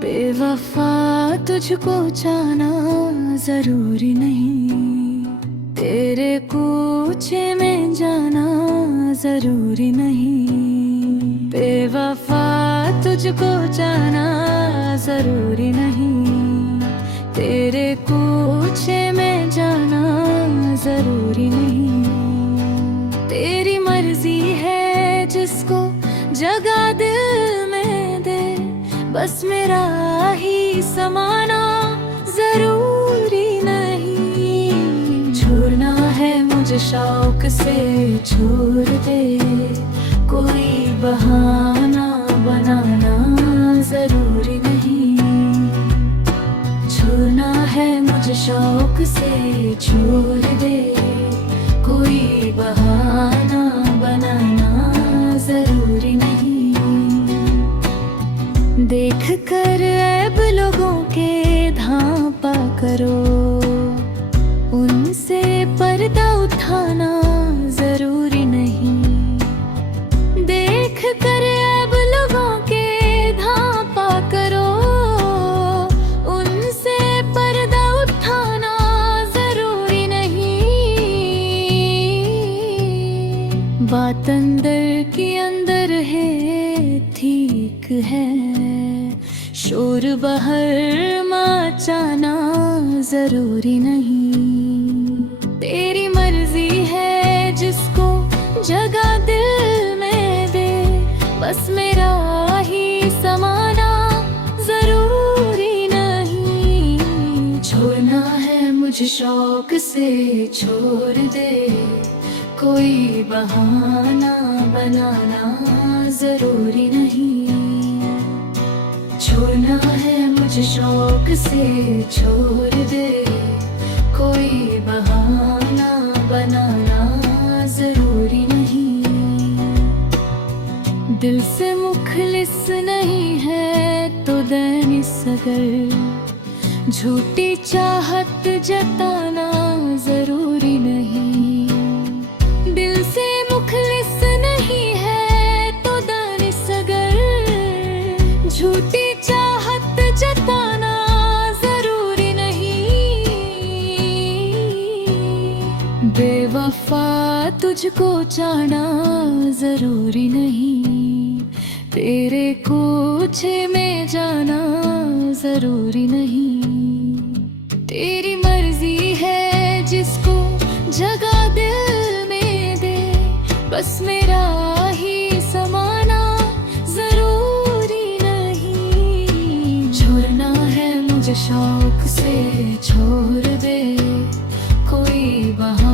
बेवफा तुझको जाना जरूरी नहीं, तेरे कूचे में जाना जरूरी नहीं। बेवफा तुझको जाना जरूरी नहीं, तेरे कूचे में जाना जरूरी नहीं। तेरी मर्जी है जिसको जगह दिल में दे, बस मेरा ही समाना जरूरी नहीं। छोड़ना है मुझे शौक से छोड़ दे, कोई बहाना बनाना जरूरी नहीं। छोड़ना है मुझे शौक से छोड़ दे, कोई बहाना बनाना जरूरी नहीं। देख कर ऐब लोगों के धांपा करो, उनसे पर्दा उठाना जरूरी नहीं। देख कर ऐब लोगों के धांपा करो, उनसे पर्दा उठाना जरूरी नहीं। बात अंदर की अंदर है, ठीक है, शोर बाहर मचाना जरूरी नहीं। तेरी मर्जी है जिसको जगह दिल में दे, बस मेरा ही समाना जरूरी नहीं। छोड़ना है मुझे शौक से छोड़ दे, कोई बहाना बनाना जरूरी नहीं। छोड़ना है मुझे शौक से छोड़ दे, कोई बहाना बनाना जरूरी नहीं। दिल से मुखलिस नहीं है तो दैनिस अगर, झूठी चाहत जताना जरूरी नहीं। दिल से मुखलिस नहीं है तो दानिश अगर, झूठी चाहत जताना जरूरी नहीं। बेवफा तुझको जाना जरूरी नहीं, तेरे कूचे में जाना जरूरी नहीं। तेरी मर्जी है जिसको जगह दिल में दे, बस मेरा ही समाना जरूरी नहीं। छोड़ना है मुझे शौक से छोड़ दे, कोई बहाना